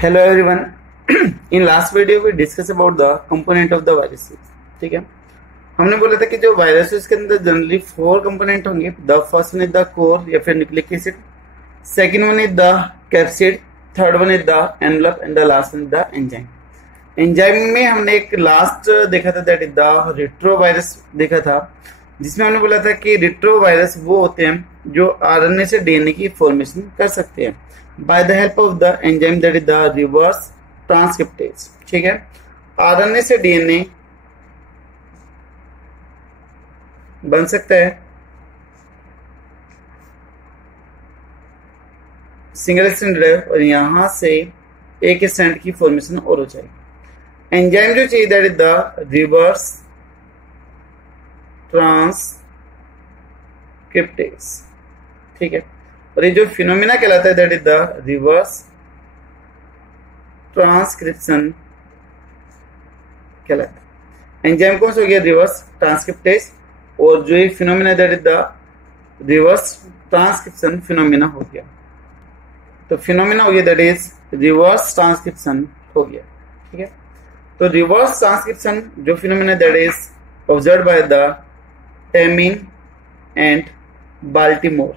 Hello everyone. In last video we discuss about the component of the viruses. ठीक है, हमने बोला था कि जो वायरसेस के अंदर जनरली 4 कंपोनेंट होंगे. The first one is the core या फिर nucleic acid, second one is the capsid, third one is the envelope and the last one is the enzyme. Enzyme में हमने एक लास्ट देखा था, दैट इज द रेट्रोवायरस देखा था, जिसमें हमने बोला था कि रेट्रोवायरस वो होते हैं जो आरएनए से डीएनए की फॉर्मेशन कर सकते हैं by the help of the enzyme that is the reverse transcriptase. ठीक है, आरएनए से डीएनए बन सकता है, सिंगल स्ट्रैंड है, और यहां से एक स्ट्रैंड की फॉर्मेशन और हो जाएगी. एंजाइम जो चाहिए that is the reverse transcriptase. ठीक है, और ये जो फिनोमिना कहलाता है that is the reverse transcription कहलाता है. एंजाइम कौन सा हो गया? Reverse transcriptase. और जो ये phenomena that is the reverse transcription phenomena हो गया. तो फिनोमिना हो गया दैट इज रिवर्स ट्रांसक्रिप्शन हो गया. ठीक है, तो रिवर्स ट्रांसक्रिप्शन जो phenomena that is observe by the Temin and Baltimore.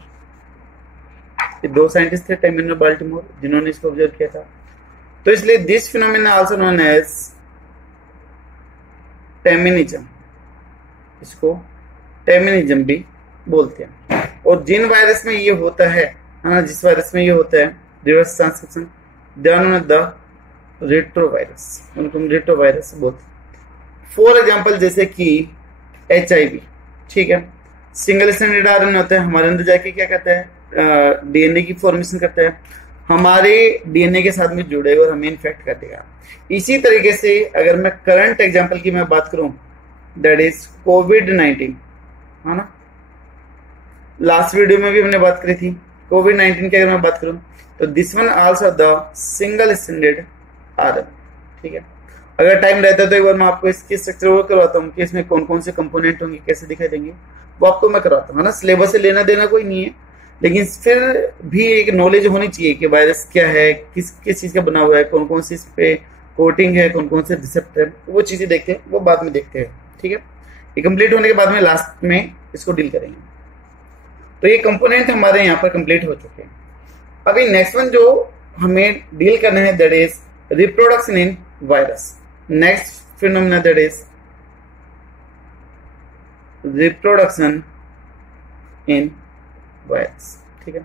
ये 2 साइंटिस्ट थे, टेमिन और बाल्टीमोर, जिन्होंने इसको ऑब्जर्व किया था. तो इसलिए this phenomena also known as terminism. इसको टेमिनिज्म भी बोलते हैं. और जिन वायरस में ये होता है ना, जिस वायरस में ये होता है reverse transcription, they are known as the retrovirus. उनको हम रेट्रोवायरस बोलते हैं. फॉर एग्जांपल जैसे कि HIV. ठीक है, सिंगल स्ट्रैंडेड आरएनए होता है, हमारे अंदर जाके क्या करता है? डीएनए की फॉर्मेशन करता है, हमारे डीएनए के साथ में जुड़ेगा और हमें इन्फेक्ट कर देगा. इसी तरीके से अगर मैं करंट एग्जांपल की मैं बात करूं दैट इज कोविड-19, है ना. लास्ट वीडियो में भी हमने बात करी थी कोविड-19 की. अगर मैं बात करूं तो this one also the single stranded RNA. ठीक है, अगर टाइम रहता है तो एक बार मैं आपको इसकी स्ट्रक्चर वो करवाता हूँ कि इसमें कौन कौन से कंपोनेंट होंगे, कैसे दिखाई देंगे, वो आपको मैं करवाता हूँ, है ना. सिलेबस से लेना देना कोई नहीं है, लेकिन फिर भी एक नॉलेज होनी चाहिए कि वायरस क्या है, किस किस चीज का बना हुआ है, कौन कौन सी इस पे कोटिंग है, कौन कौन से रिसेप्टर है, वो चीजें देखते हैं, वो बाद में देखते हैं. ठीक है, ये कंप्लीट होने के बाद में लास्ट में इसको डील करेंगे. तो ये कंपोनेंट हमारे यहाँ पर कंप्लीट हो चुके हैं. अभी नेक्स्ट वन जो हमें डील करना है that is reproduction in virus. Next phenomena that is reproduction in virus. ठीक है,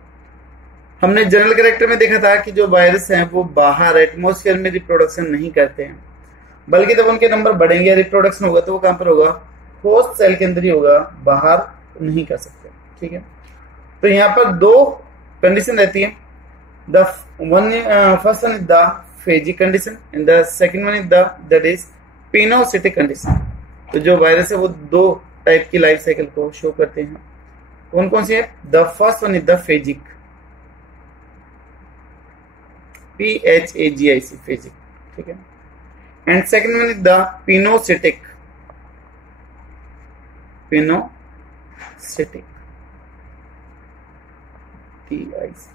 हमने जनरल कैरेक्टर में देखा था कि जो वायरस हैं वो बाहर एटमॉस्फेयर में रिप्रोडक्शन नहीं करते हैं, बल्कि जब उनके नंबर बढ़ेंगे, रिप्रोडक्शन होगा, तो वो कहां पर होगा? होस्ट सेल के अंदर ही होगा, बाहर नहीं कर सकते. ठीक है, तो यहाँ पर 2 कंडीशन रहती है. The first one is the phagic condition and the second one is the that is pinocytic condition. तो जो वायरस है वो 2 टाइप की लाइफ साइकिल को शो करते हैं. कौन कौन सी है? The first one is the phagic, PHAGIC, phagic. ठीक है, and second one is the pinocytic, pinocytic, TIC,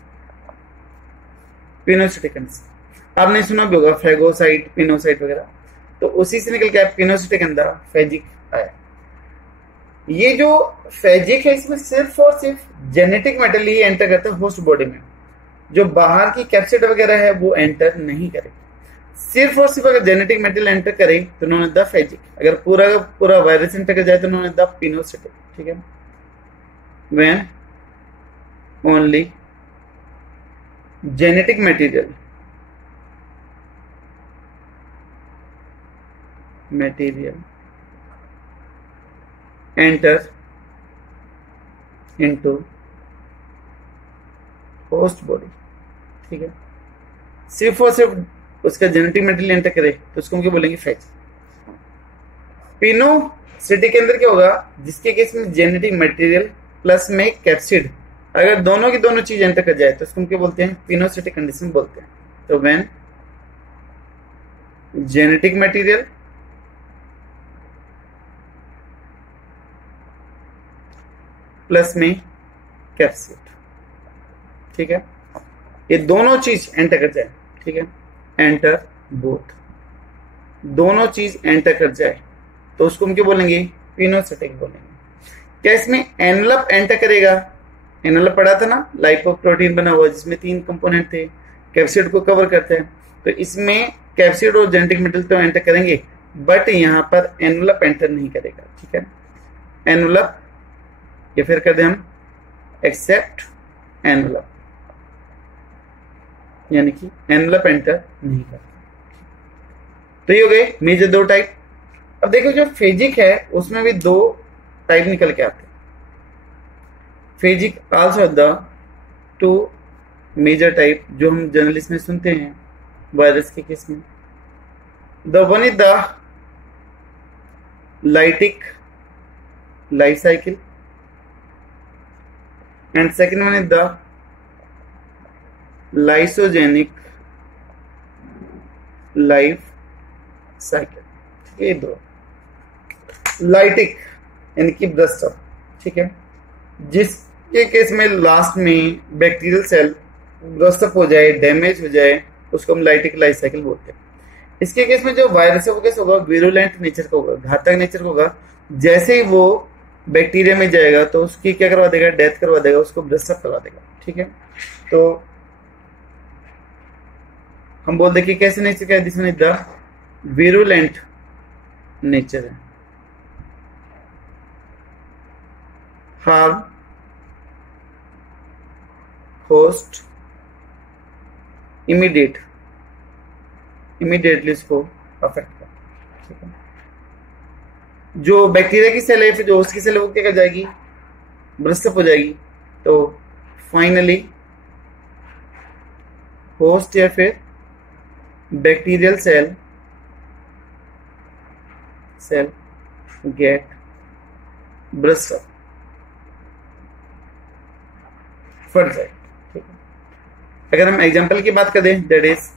pinocytic condition. आपने सुना भी होगा फैगोसाइट, पिनोसाइट वगैरह, तो उसी से निकल के पिनोसिटिक अंदर फेजिक आया. ये जो फेजिक है इसमें सिर्फ और सिर्फ जेनेटिक मेटेरियल ही एंटर करता है होस्ट बॉडी में. जो बाहर की कैप्सिड वगैरह है वो एंटर नहीं करेगी. सिर्फ और सिर्फ अगर जेनेटिक मेटेरियल एंटर करे तो उन्होंने द फेजिक. अगर पूरा पूरा वायरस एंटर कर जाए तो उन्होंने द पिनोसिटिक. ठीक है, when only genetic material enter into host body. ठीक है, सिर्फ और सिर्फ उसका जेनेटिक मटेरियल एंटर करे तो उसको हम क्या बोलेंगे? फेज. पिनोसिटिक के अंदर क्या होगा? जिसके केस में जेनेटिक मटेरियल प्लस में कैप्सिड, अगर दोनों की दोनों चीज एंटर कर जाए तो उसको हम क्या बोलते हैं? पिनोसिटिक कंडीशन बोलते हैं. तो व्हेन जेनेटिक मटेरियल प्लस में कैप्सिड. ठीक है, ये दोनों चीज एंटर कर जाए. ठीक है, एंटर बोथ, दोनों चीज एंटर कर जाए तो उसको हम क्या बोलेंगे, पिनोसिटिक बोलेंगे। क्या इसमें एनवलप एंटर करेगा, एनवलप पढ़ा था ना, लाइपोप्रोटीन बना हुआ जिसमें 3 कंपोनेंट थे, कैप्सिड को कवर करते हैं, तो इसमें कैप्सिड और जेनेटिक मेटेरियल तो एंटर करेंगे, बट यहाँ पर एनवलप एंटर नहीं करेगा, ठीक है। एनवलप या फिर कर दें हम एक्सेप्ट एनवलप, यानी कि एनवलप एंटर नहीं करता। तो ये हो गए मेजर 2 टाइप। अब देखो जो फेजिक है उसमें भी 2 टाइप निकल के आते हैं। Phagic also the 2 major type जो हम जनरली में सुनते हैं वायरस के केस में। The one is the lytic life cycle and second one is the lysogenic life cycle. ये 2 लाइटिक यानी कि ब्रस्ट अप, ठीक है, जिसके केस में लास्ट में बैक्टीरियल सेल ब्रस्ट अप हो जाए, डैमेज हो जाए, उसको हम लाइटिक लाइफ साइकिल बोलते हैं। इसके केस में जो वायरस है वो कैसे होगा, विरुलेंट नेचर का होगा, घातक नेचर का होगा। जैसे ही वो बैक्टीरिया में जाएगा तो उसकी क्या करवा देगा, डेथ करवा देगा, उसको ब्रस्ट अप करवा देगा, ठीक है। तो हम बोल दे कि कैसे नेचर का है, this one the virulent nature है। हार्म होस्ट इमीडिएटली इसको अफेक्ट कर, ठीक है। जो बैक्टीरिया की सेल है फिर जो होस्ट की सेल है वो क्या कर जाएगी, ब्रस्ट अप हो जाएगी। तो फाइनली होस्ट या फिर bacterial cell get burst up, फट जाए, ठीक है। अगर हम एग्जांपल की बात करें दैट इज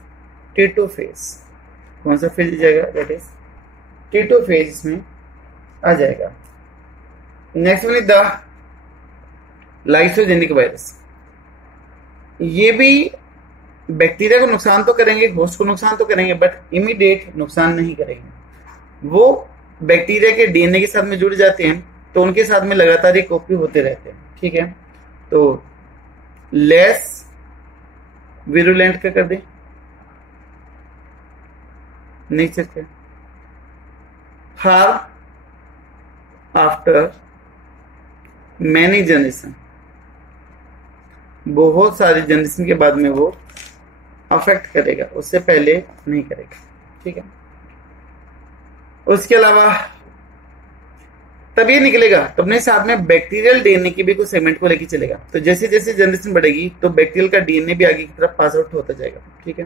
T2 फेज, कौन सा फेज जाएगा, दैट इज T2 फेज इसमें आ जाएगा। Next one is the lysogenic virus. ये भी बैक्टीरिया को नुकसान तो करेंगे, होस्ट को नुकसान तो करेंगे, बट इमीडिएट नुकसान नहीं करेंगे। वो बैक्टीरिया के डीएनए के साथ में जुड़ जाते हैं तो उनके साथ में लगातार ही कॉपी होते रहते हैं, ठीक है। तो लेस विरुलेंट का कर दें नेचर का, हार्म आफ्टर मैनी जनरेशन, बहुत सारी जनरेशन के बाद में वो अफेक्ट करेगा, उससे पहले नहीं करेगा, ठीक है। उसके अलावा तब ये निकलेगा तो अपने साथ में बैक्टीरियल डीएनए की भी कुछ सेगमेंट को लेके चलेगा। तो जैसे जैसे जनरेशन बढ़ेगी तो बैक्टीरियल का डीएनए भी आगे की तरफ पास आउट होता जाएगा, ठीक है।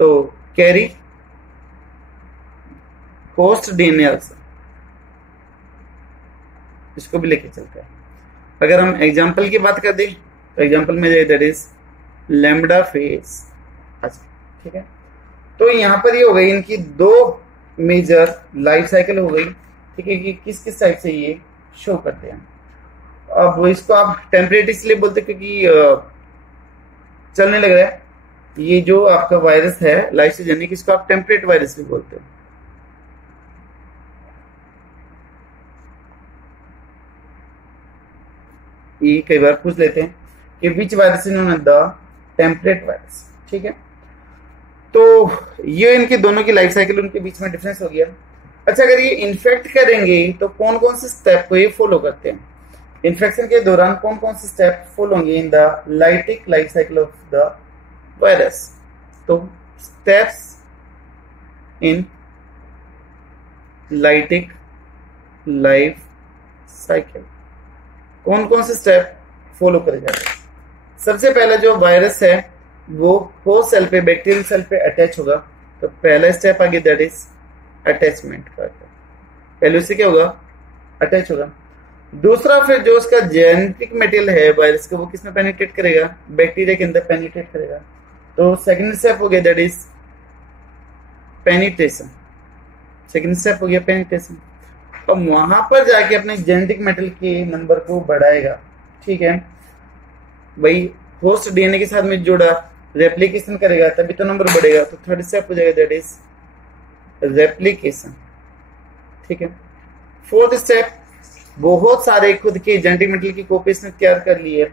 तो कैरी होस्ट डीएनए आल्सो, इसको भी लेके चलता है। अगर हम एग्जाम्पल की बात कर दें तो एग्जाम्पल में दैट इज लैम्बडा फेज, अच्छा, ठीक है। तो यहाँ पर ये हो गई इनकी 2 मेजर लाइफ साइकिल हो गई, ठीक है, कि किस किस टाइप से ये शो करते हैं। अब इसको आप टेम्परेट इसलिए बोलते क्योंकि चलने लग रहा है। ये जो आपका वायरस है लाइसोजेनिक, इसको आप टेम्परेट वायरस भी बोलते हो। ये कई बार पूछ लेते हैं कि विच वायरस इन्होंने द टेम्परेट वायरस, ठीक है। तो ये इनके दोनों की लाइफ साइकिल, उनके बीच में डिफरेंस हो गया। अच्छा, अगर ये इन्फेक्ट करेंगे तो कौन कौन से स्टेप को ये फॉलो करते हैं, इन्फेक्शन के दौरान कौन कौन से स्टेप फॉलो होंगे in the lytic life cycle of the virus. तो steps in lytic life cycle, कौन कौन से स्टेप फॉलो करे जाते हैं। सबसे पहला जो वायरस है वो होस्ट सेल पे, बैक्टीरियल सेल पे अटैच होगा। तो पहला स्टेप आगे दैट इज अटैचमेंट का, पहले उससे क्या होगा, अटैच होगा। दूसरा फिर जो उसका जेनेटिक मटेरियल है वायरस का वो किसमें पेनिट्रेट करेगा, बैक्टीरिया के अंदर पेनिट्रेट करेगा। तो सेकंड स्टेप हो गया that is penetration, second step हो गया पेनिट्रेशन। अब वहां पर जाके अपने जेनेटिक मटेरियल के नंबर को बढ़ाएगा, ठीक है। भाई होस्ट डीएनए के साथ में जुड़ा रेप्लीकेशन करेगा तभी तो नंबर बढ़ेगा। तो थर्ड स्टेप हो जाएगा दैट इज रेप्लीकेशन। ठीक है। फोर्थ स्टेप, बहुत सारे खुद के जेनेटिक मटेरियल की कॉपी इसने तैयार कर ली है।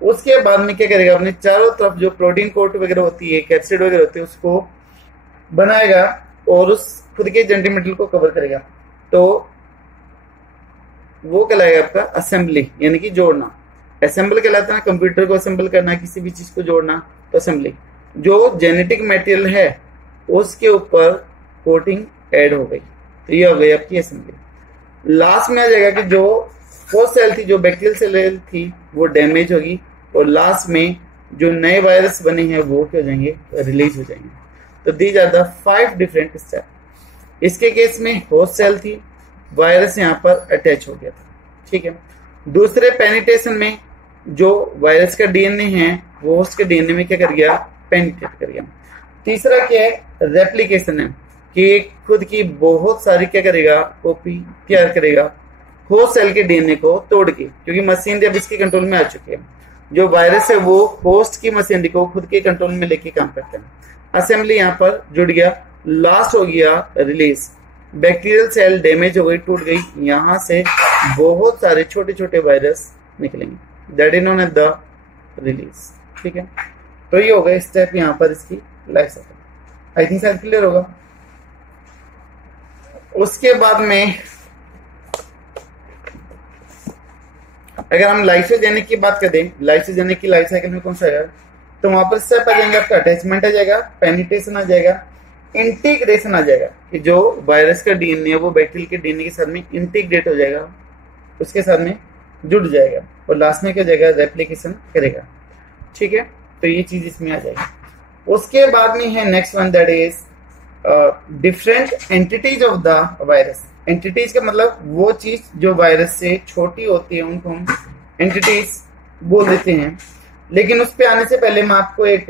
उसके बाद में क्या करेगा, अपने चारों तरफ जो प्रोटीन कोट वगैरह होती है, कैप्सिड वगैरह होती है, उसको बनाएगा और उस खुद के जेनेटिक मटेरियल को कवर करेगा। तो वो कहलाएगा आपका असेंबली, यानी कि जोड़ना। असेंबल कहलाता है कंप्यूटर को असेंबल करना, किसी भी चीज को जोड़ना, तो असेंबली। जो जेनेटिक मटेरियल है उसके ऊपर कोटिंग ऐड हो गई, तो ये हो गई आपकी असेंबली। लास्ट में आ जाएगा कि जो होस्ट सेल थी, जो बैक्टीरियल सेल थी, वो डैमेज होगी और लास्ट में जो नए वायरस बने हैं वो क्या हो जाएंगे, रिलीज हो जाएंगे। तो these are the 5 different step. इसके केस में होस्ट सेल थी, वायरस यहाँ पर अटैच हो गया था। ठीक है। दूसरे पेनिट्रेशन में जो वायरस का डीएनए है वो होस्ट के डीएनए में क्या कर गया, पेनिट्रेट कर गया। तीसरा क्या है, रेप्लिकेशन है, कि खुद की बहुत सारी क्या करेगा, कॉपी तैयार करेगा होस्ट सेल के डीएनए को तोड़ के, क्योंकि मशीनरी अब इसके कंट्रोल में आ चुकी है। जो वायरस है वो होस्ट की मशीनरी को खुद के कंट्रोल में लेके काम करते हैं। असेंबली यहाँ पर जुड़ गया। लास्ट हो गया रिलीज, बैक्टीरियल सेल डैमेज हो गई, टूट गई, यहां से बहुत सारे छोटे छोटे वायरस निकलेंगे, that is known as the release. ठीक है। तो ये हो गया स्टेप यहाँ पर इसकी लाइफ साइकिल। आई थिंक शायद क्लियर होगा। उसके बाद में अगर हम लाइसोजेनिक की बात करें, लाइसोजेनिक की लाइफ साइकिल में कौन सा आएगा, तो वहां पर स्टेप आ जाएंगे आपका अटैचमेंट आ जाएगा, पेनिट्रेशन आ जाएगा, इंटीग्रेशन आ जाएगा, कि जो वायरस का डीएनए है वो बैक्टीरियल के डीएनए के साथ में इंटीग्रेट हो जाएगा, उसके साथ में जुड़ जाएगा, और लास्ट में क्या हो जाएगा, रेप्लिकेशन करेगा। ठीक है। तो ये चीज इसमें आ जाएगी। उसके बाद में है next one, that is different entities of the virus. Entities का मतलब वो चीज जो वायरस से छोटी होती है, उनको हम एंटिटीज बोल देते हैं। लेकिन उस पे आने से पहले मैं आपको एक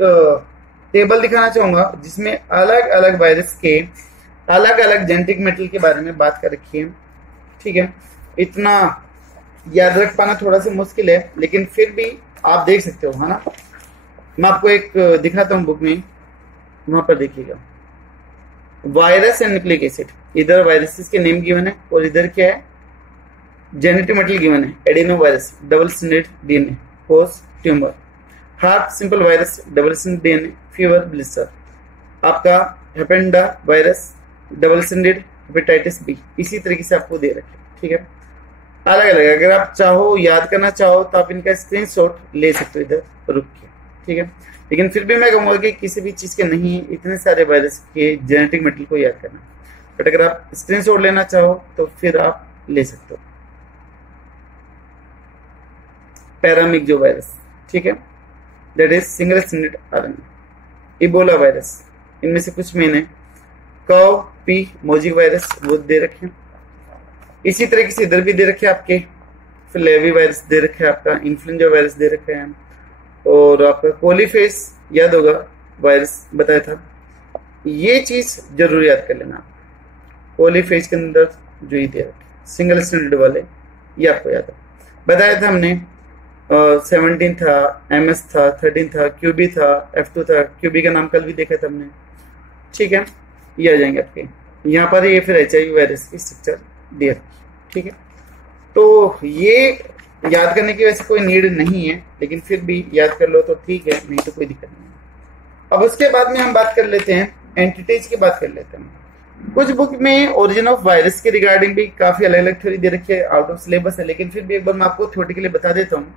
टेबल दिखाना चाहूंगा जिसमें अलग अलग वायरस के अलग अलग जेनेटिक मटेरियल के बारे में बात कर रखी है। ठीक है। इतना याद रख पाना थोड़ा सा मुश्किल है, लेकिन फिर भी आप देख सकते हो, है ना। मैं आपको एक दिखाता हूँ बुक में, वहां पर देखिएगा, वायरस एंड न्यूक्लिक एसिड। इधर वायरसेस के नेम गिवन है और इधर क्या है, जेनेटिक मटेरियल गिवन है। Adenovirus, double stranded DNA, host tumour, heart simple virus, double stranded DNA, fever, blister. आपका hepadnavirus, double stranded hepatitis B, इसी तरीके से आपको दे रखे। ठीक है। अलग अलग, अगर आप चाहो याद करना चाहो तो आप इनका स्क्रीनशॉट ले सकते हो इधर रुक के। ठीक है। लेकिन फिर भी मैं कहूंगा कि किसी भी चीज के नहीं इतने सारे वायरस के जेनेटिक मटेरियल को याद करना, बट अगर आप स्क्रीनशॉट लेना चाहो तो फिर आप ले सकते हो। पैरामिक जो वायरस, ठीक है, that is single stranded RNA. Ebola virus, इनमें से कुछ मेन है। कव पी मोजिक वायरस वो दे रखे। इसी तरीके से इधर भी दे रखे आपके, फ्लेवी वायरस दे रखे आपका, इन्फ्लुएंजा वायरस दे रखे हैं, और आपका कोलीफेस याद होगा वायरस बताया था। ये चीज जरूर याद कर लेना। कोलीफेस के अंदर जो ये दे रखे सिंगल स्ट्रैंडेड वाले, ये आपको याद है, बताया था हमने। 17 था, MS था, 13 था, QB था, F2 था। QB का नाम कल भी देखा था हमने। ठीक है। ये आ जाएंगे आपके यहाँ पर। ये फिर HIV वायरस की स्ट्रक्चर दे रखी। ठीक है। तो ये याद करने की वैसे कोई नीड नहीं है, लेकिन फिर भी याद कर लो तो ठीक है, नहीं तो कोई दिक्कत नहीं है। अब उसके बाद में हम बात कर लेते हैं एंटिटीज की बात कर लेते हैं। कुछ बुक में ओरिजिन ऑफ वायरस के रिगार्डिंग भी काफी अलग अलग थ्योरी दे रखी है, आउट ऑफ सिलेबस है, लेकिन फिर भी एक बार मैं आपको थ्योरी के लिए बता देता हूँ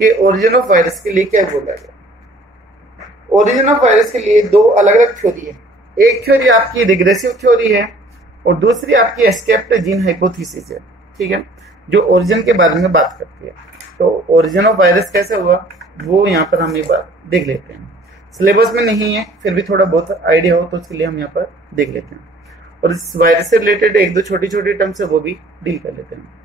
कि ओरिजिन ऑफ वायरस के लिए क्या बोला गया। ओरिजिन ऑफ वायरस के लिए दो अलग अलग थ्योरी है। एक थ्योरी आपकी रिग्रेसिव थ्योरी है और दूसरी आपकी एस्केप्ड जीन हाइपोथेसिस है। ठीक है, जो ओरिजिन के बारे में बात करती है। तो ओरिजिन ऑफ वायरस कैसा हुआ वो यहाँ पर हम एक बार देख लेते हैं। सिलेबस में नहीं है, फिर भी थोड़ा बहुत आइडिया हो तो उसके लिए हम यहाँ पर देख लेते हैं, और इस वायरस से रिलेटेड एक दो छोटी छोटी टर्म्स है वो भी डील कर लेते हैं।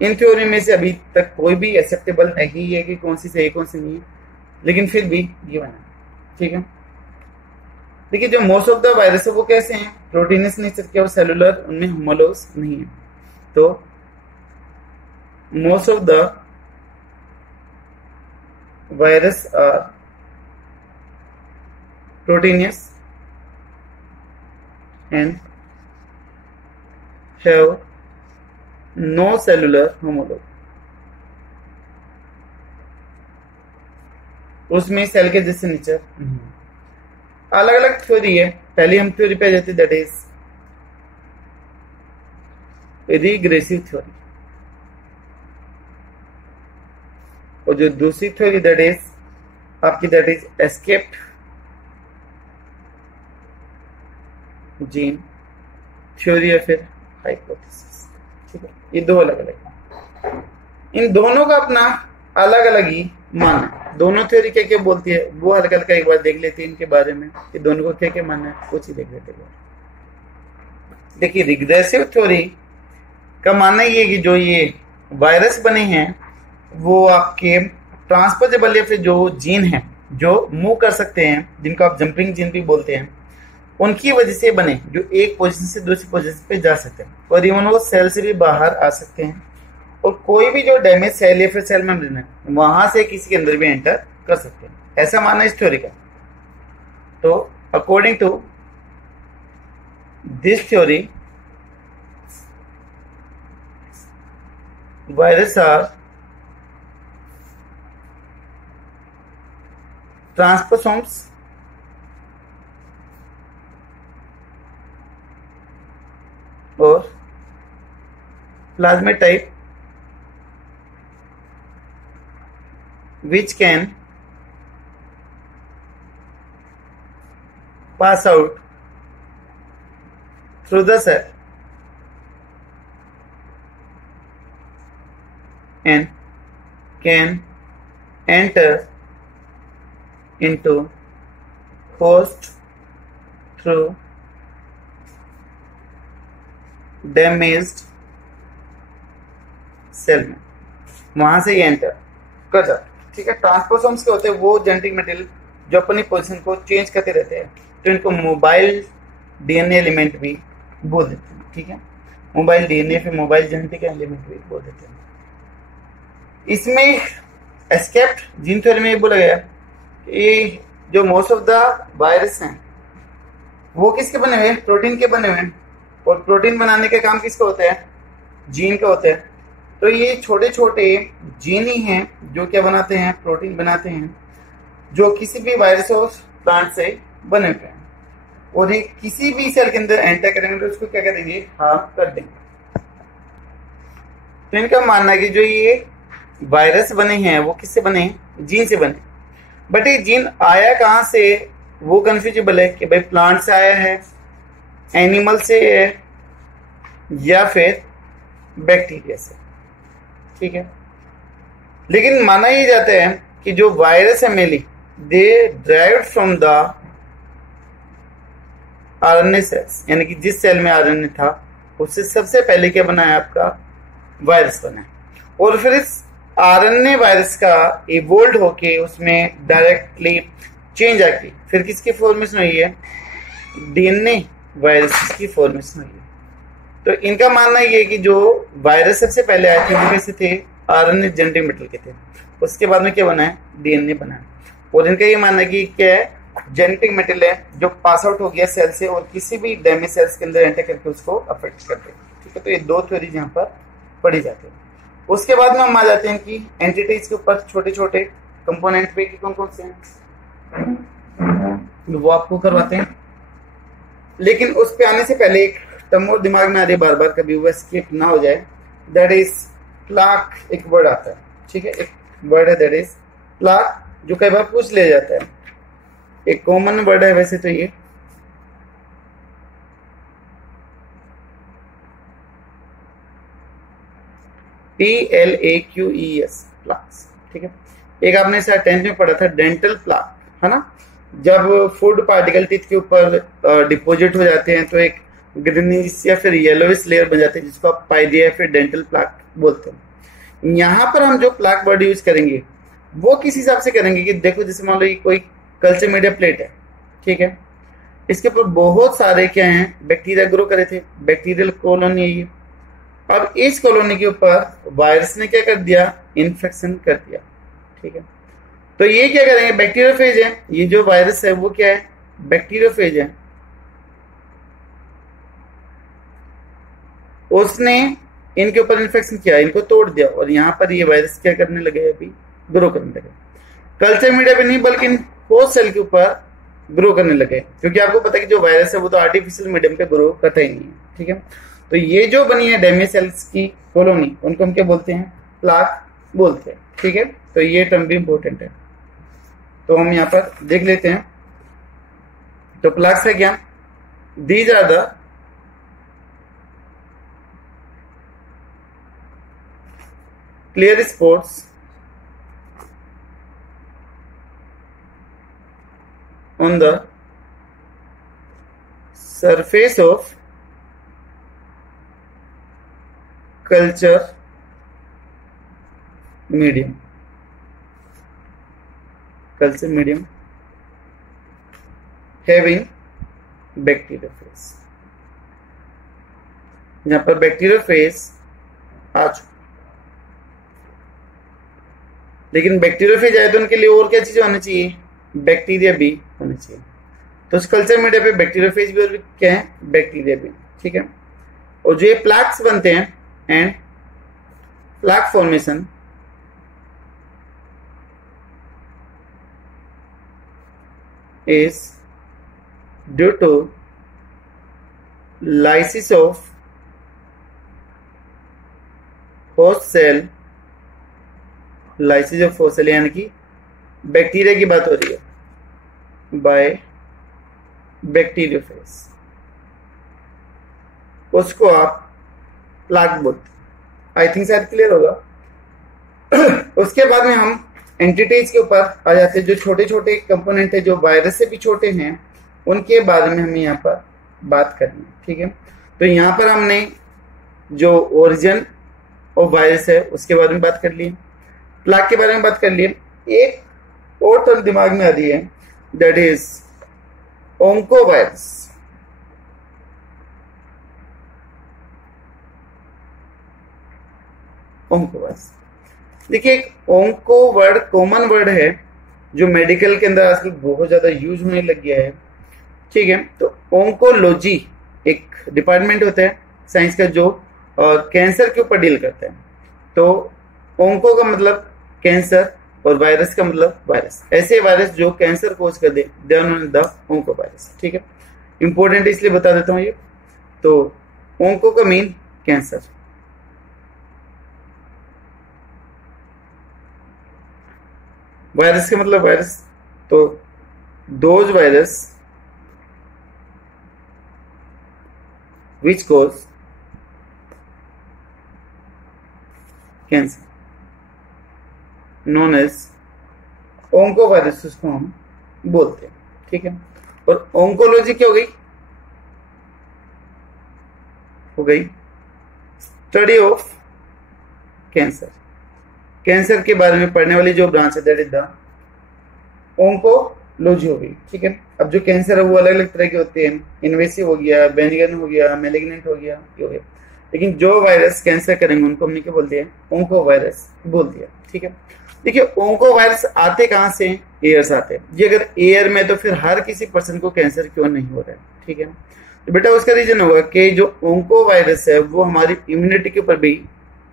इन थ्योरी में से अभी तक कोई भी एक्सेप्टेबल नहीं है कि कौन सी सही कौन सी नहीं है, लेकिन फिर भी ये बना। ठीक है। देखिए, जो मोस्ट ऑफ द वायरस है वो कैसे हैं, प्रोटीनस नेचर के और सेलुलर, उनमें होमोलोगस नहीं है। तो most of the virus are proteinous and have no cellular homologue. उसमें सेल के जैसे नेचर अलग अलग थ्योरी है। पहले हम थ्योरी पे जाते, दैट इज रिग्रेसिव थ्योरी, और जो दूसरी थ्योरी दैट इज आपकी, that is escaped gene theory या फिर हाइपोथेसिस। ठीक है, ये दो अलग अलग है। इन दोनों का अपना अलग अलग ही मानना है। दोनों थ्योरी क्या क्या बोलती है वो हल्का हल्का एक बार देख लेते हैं इनके बारे में कि दोनों को क्या क्या मानना है, कुछ ही देख लेते हैं। देखिए, रिग्रेसिव थ्योरी का मानना ये है कि जो ये वायरस बने हैं वो आपके ट्रांसपोर्टेबल या फिर जो जीन है जो मूव कर सकते हैं, जिनको आप जंपिंग जीन भी बोलते हैं, उनकी वजह से बने, जो एक पोजीशन से दूसरी पोजीशन पे जा सकते हैं और इवन वो सेल से भी बाहर आ सकते हैं, और कोई भी जो डैमेज सेल या फिर सेल मेम्ब्रेन है वहां से किसी के अंदर भी एंटर कर सकते हैं। ऐसा मानना इस थ्योरी का। तो according to this theory, virus are transposomes और plasmid type which can pass out through the cell and can enter into host through damaged cell में, वहां से ये एंटर कर जाते हैं। ठीक है, ट्रांसपोसोम्स के होते हैं वो जेनेटिक मटेरियल जो अपनी पोजीशन को चेंज करते रहते हैं, तो इनको मोबाइल डीएनए एलिमेंट भी बोल देते हैं। ठीक है, मोबाइल डीएनए फिर मोबाइल जेनेटिक एलिमेंट भी बोल देते हैं। इसमें एस्केप्ड जीन थ्योरी में ये बोला गया कि जो मोस्ट ऑफ द वायरस हैं वो किसके बने हुए हैं, प्रोटीन के बने हुए हैं, और प्रोटीन बनाने का काम किसका होता है, जीन का होता है। तो ये छोटे छोटे जीन ही हैं जो क्या बनाते हैं, प्रोटीन बनाते हैं, जो किसी भी वायरस और प्लांट से बने हुए हैं, और ये किसी भी सेल के अंदर एंटर करेंगे तो उसको क्या करेंगे, हार्म कर देंगे। तो इनका मानना है कि जो ये वायरस बने हैं वो किससे बने, जीन से बने। बट ये जीन आया कहां से वो कंफ्यूजेबल है कि भाई प्लांट से आया है, एनिमल से है, या फिर बैक्टीरिया से। ठीक है, लेकिन माना ही जाता है कि जो वायरस है mainly they derived from the RNA cells, यानी कि जिस सेल में आरएनए था उससे सबसे पहले क्या बना है, आपका वायरस बना है, और फिर इस आरएनए वायरस का इवोल्व होके उसमें डायरेक्टली चेंज आके फिर किसकी फॉर्मेशन हुई है, डीएनए वायरस की फॉर्मेशन हुई है। तो इनका मानना ये है कि जो वायरस सबसे पहले आए थे वो कैसे थे, आरएनए जेनेटिक मटेरियल के थे, उसके बाद में क्या बना है, डीएनए बना है। और इनका ये मानना है कि क्या है, जेनेटिक मटेरियल है जो पास आउट हो गया सेल से और किसी भी डैमेज सेल्स के अंदर एंटर करके उसको अफेक्ट करते हैं। ठीक है, तो ये दो थ्योरीज यहाँ पर पढ़ी जाती है। उसके बाद में हम आ जाते हैं कि एंटिटीज के ऊपर छोटे छोटे कंपोनेंट पे कौन कौन से हैं वो आपको करवाते हैं। लेकिन उस पे आने से पहले एक टर्म और दिमाग में आ रही है बार बार, कभी वो स्किप ना हो जाए, दैट इज प्लाक। एक वर्ड आता है, ठीक है, एक वर्ड है दैट इज प्लाक, जो कई बार पूछ लिया जाता है। एक कॉमन वर्ड है वैसे तो ये, PLAQES प्लाक्स। ठीक है, एक आपने शायद 10th में पढ़ा था डेंटल प्लाक, है ना, जब फूड पार्टिकल टीथ के ऊपर डिपॉजिट हो जाते हैं तो एक ग्रीनिश या फिर येलोइश लेयर बन जाती है जिसको आप पाइडिया या फिर डेंटल प्लाक बोलते हैं। यहाँ पर हम जो प्लाक वर्ड यूज करेंगे वो किस हिसाब से करेंगे कि देखो, जैसे मान लो ये कोई कल्चर मीडिया प्लेट है, ठीक है, इसके ऊपर बहुत सारे क्या हैं, बैक्टीरिया ग्रो करे थे, बैक्टीरियल कॉलोनी है ये, अब इस कॉलोनी के ऊपर वायरस ने क्या कर दिया, इन्फेक्शन कर दिया। ठीक है, तो ये क्या करेंगे, बैक्टीरियोफेज है, ये जो वायरस है वो क्या है, बैक्टीरियोफेज है। उसने इनके ऊपर इन्फेक्शन किया, इनको तोड़ दिया, और यहां पर ये वायरस क्या करने लगे, अभी ग्रो करने लगे। कल्चर मीडिया पे नहीं बल्कि होस्ट सेल के ऊपर ग्रो करने लगे, क्योंकि आपको पता है कि जो वायरस है वो तो आर्टिफिशियल मीडियम पे ग्रो करता ही नहीं है। ठीक है, तो ये जो बनी है डेमी सेल्स की कॉलोनी, उनको हम क्या बोलते हैं, प्लाक बोलते हैं। ठीक है, तो ये टर्म भी इंपॉर्टेंट है, तो हम यहाँ पर देख लेते हैं। तो प्लाक्स है क्या, these are the clear spots on the surface of culture medium, culture medium having bacteriophage। यहां पर बैक्टीरियोफेज आ चुका, लेकिन बैक्टीरियोफेज आए तो उनके लिए और क्या चीज होनी चाहिए, बैक्टीरिया भी होनी चाहिए। तो उस कल्चर मीडिया पे बैक्टीरियोफेज भी और क्या है, बैक्टीरिया भी। ठीक है, और जो ये प्लाक्स बनते हैं, and plaque formation is due to lysis of host cell, lysis of host cell यानी कि बैक्टीरिया की बात हो रही है, बाय बैक्टीरियोफेज, उसको आप प्लाक बोलते। आई थिंक शायद क्लियर होगा। उसके बाद में हम एंटिटीज के ऊपर आ जाते हैं, जो छोटे छोटे कंपोनेंट है जो वायरस से भी छोटे हैं, उनके बारे में हमें यहाँ पर बात करनी है। ठीक है, तो यहाँ पर हमने जो ओरिजिन ऑफ वायरस है उसके बारे में बात कर ली, प्लाक के बारे में बात कर लिए। एक और टर्म दिमाग में आ रही है, दैट इज ओंकोवायरस। ओंकोवायरस, देखिए एक ओंको वर्ड कॉमन वर्ड है जो मेडिकल के अंदर आजकल बहुत ज्यादा यूज होने लग गया है। ठीक है, तो ओंकोलॉजी एक डिपार्टमेंट होता है साइंस का जो कैंसर के ऊपर डील करता है। तो ओंको का मतलब कैंसर और वायरस का मतलब वायरस, ऐसे वायरस जो कैंसर कोज कर दे, they are known the oncovirus. ठीक है, इंपॉर्टेंट इसलिए बता देता हूं ये। तो ओंको का मीन कैंसर, वायरस का मतलब वायरस, तो those virus which cause cancer known as oncovirus, उसको हम बोलते हैं। ठीक है, और ओंकोलॉजी क्या हो गई स्टडी ऑफ कैंसर, कैंसर के बारे में पढ़ने वाली जो ब्रांच है दैट इज द ओंकोलॉजी हो गई। ठीक है, अब जो कैंसर है वो अलग अलग तरह के होते हैं, इन्वेसिव हो गया, बेनिगन हो गया, मैलिग्नेंट हो गया, ये हो गया। लेकिन जो वायरस कैंसर करेंगे उनको हमने क्या बोल दिया, ओंको वायरस बोल दिया। ठीक है, देखिए ओंको वायरस आते कहाँ से, एयर से आते हैं। ये अगर एयर में तो फिर हर किसी पर्सन को कैंसर क्यों नहीं हो रहा है। ठीक है, तो बेटा उसका रीजन होगा कि जो ओंको वायरस है वो हमारी इम्यूनिटी के ऊपर भी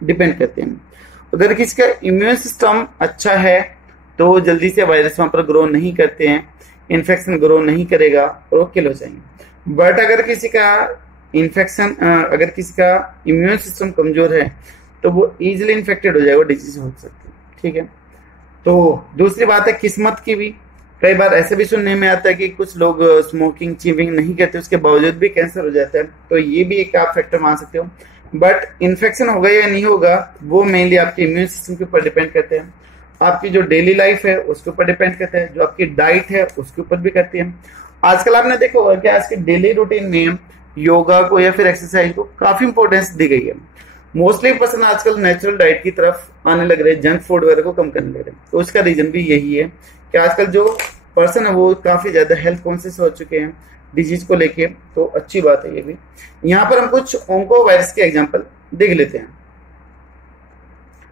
डिपेंड करते हैं। अगर किसी का इम्यून सिस्टम अच्छा है तो जल्दी से वायरस वहां पर ग्रो नहीं करते हैं, इन्फेक्शन ग्रो नहीं करेगा और वो किल हो जाएंगे। बट अगर किसी का इन्फेक्शन, अगर किसी का इम्यून सिस्टम कमजोर है तो वो इजीली इन्फेक्टेड हो जाएगा, डिजीज हो सकती है। ठीक है, तो दूसरी बात है किस्मत की भी। कई बार ऐसे भी सुनने में आता है कि कुछ लोग स्मोकिंग चीविंग नहीं करते, उसके बावजूद भी कैंसर हो जाता है, तो ये भी एक आप फैक्टर मान सकते हो। बट इन्फेक्शन होगा या नहीं होगा वो मेनली आपके इम्यून सिस्टम के ऊपर डिपेंड करते हैं, आपकी जो डेली लाइफ है उसके ऊपर डिपेंड करता है, जो आपकी डाइट है उसके ऊपर भी करती है। आजकल आपने देखा होगा कि आज के डेली रूटीन में योगा को या फिर एक्सरसाइज को काफी इंपॉर्टेंस दी गई है। मोस्टली पर्सन आजकल नेचुरल डाइट की तरफ आने लग रहे हैं, जंक फूड वगैरह को कम करने लग रहे हैं। तो उसका रीजन भी यही है कि आजकल जो पर्सन है वो काफी ज्यादा हेल्थ कॉन्शियस हो चुके हैं डिजीज को लेके, तो अच्छी बात है ये भी। यहाँ पर हम कुछ ओंको वायरस के एग्जाम्पल देख लेते हैं।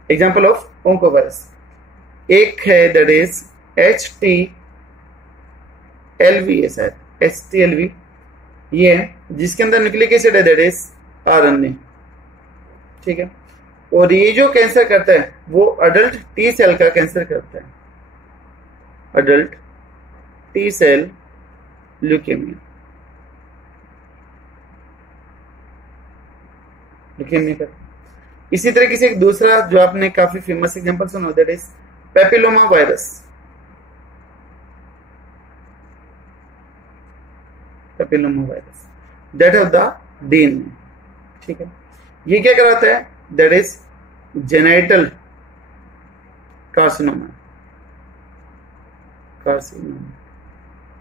एग्जाम्पल ऑफ ओंकोवायरस, एक है दैट इज HTLV है शायद, HTLV ये है, जिसके अंदर न्यूक्लिक एसिड है दैट इज RNA, ठीक है। और ये जो कैंसर करता है वो अडल्ट टी सेल का कैंसर करता है, adult T cell leukaemia, leukaemia का। इसी तरीके से एक दूसरा जो आपने काफी फेमस एग्जांपल सुना that is papilloma virus, papilloma virus that have the DNA, ठीक है। ये क्या कराता है दैट इज जेनाइटल कार्सिनोमा,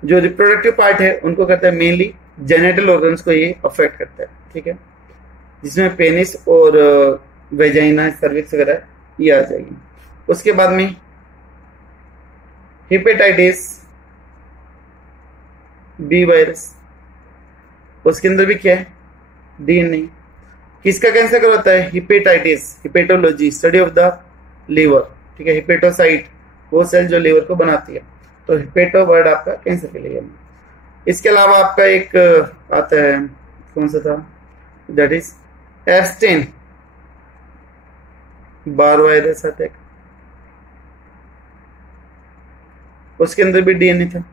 जो रिप्रोडक्टिव पार्ट है उनको करता है, मेनली जेनेटल ऑर्गन्स को ये अफेक्ट करता है, ठीक है, जिसमें पेनिस और वेजाइना सर्विक्स वगैरह ये आ जाएगी। उसके बाद में हेपेटाइटिस बी वायरस, उसके अंदर भी क्या है DNA। किसका कैंसर करवाता है, hepatitis, hepatology study of the liver, ठीक है, हेपेटोसाइट वो सेल जो लीवर को बनाती है, तो हेपेटो वर्ड आपका कैंसर के लिए है। इसके अलावा आपका एक आता है, कौन सा था, that is abstain Barr virus आता है, उसके अंदर भी DNA था।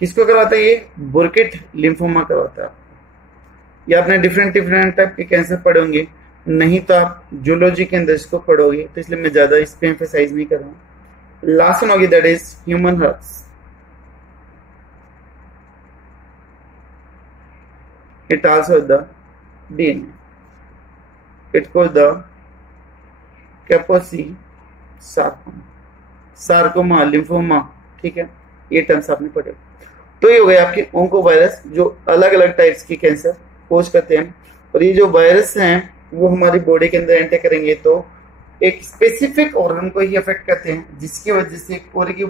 किसको करवाता है ये, बुर्किट लिम्फोमा करवाता है। ये आपने डिफरेंट टाइप के कैंसर पढ़े होंगे, नहीं तो आप जूलॉजी के अंदर इसको पढ़ोगे, तो इसलिए मैं ज्यादा इस पे एम्फेसाइज नहीं कर रहा हूँ। लास्ट वन होगी that is human herpes, it also the DNA, it called the Kaposi sarcoma, sarcoma lymphoma, ठीक है, ये टर्म्स आपने पढ़े। तो ये हो गए आपके ओंकोवायरस जो अलग अलग टाइप्स की कैंसर कोज करते हैं। और ये जो वायरस हैं वो हमारी बॉडी के अंदर एंटर करेंगे तो एक स्पेसिफिक ऑर्गन को ही अफेक्ट करते हैं, जिसकी वजह से पूरी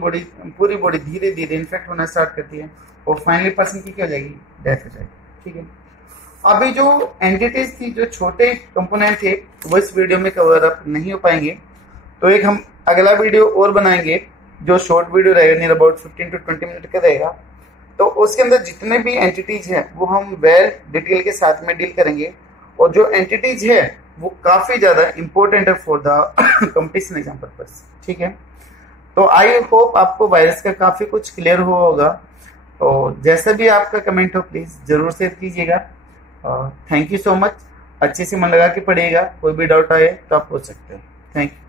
बॉडी धीरे धीरे इन्फेक्ट होना स्टार्ट करती है और फाइनली पर्सन की क्या हो जाएगी, डेथ हो जाएगी, ठीक है। अभी जो एंटिटीज थी, जो छोटे कंपोनेंट थे, वो इस वीडियो में कवर अप नहीं हो पाएंगे, तो एक हम अगला वीडियो और बनाएंगे जो शॉर्ट वीडियो रहेगा, नियर अबाउट 15 to 20 मिनट का रहेगा। तो उसके अंदर जितने भी एंटिटीज हैं वो हम वेल डिटेल के साथ में डील करेंगे, और जो एंटिटीज है वो काफी ज्यादा इंपॉर्टेंट है for the competition exam purpose, ठीक है। तो आई होप आपको वायरस का काफी कुछ क्लियर हुआ होगा। तो जैसा भी आपका कमेंट हो प्लीज जरूर शेयर कीजिएगा। थैंक यू सो मच, अच्छे से मन लगा के पढ़िएगा, कोई भी डाउट आए तो आप पूछ सकते हैं। Thank you.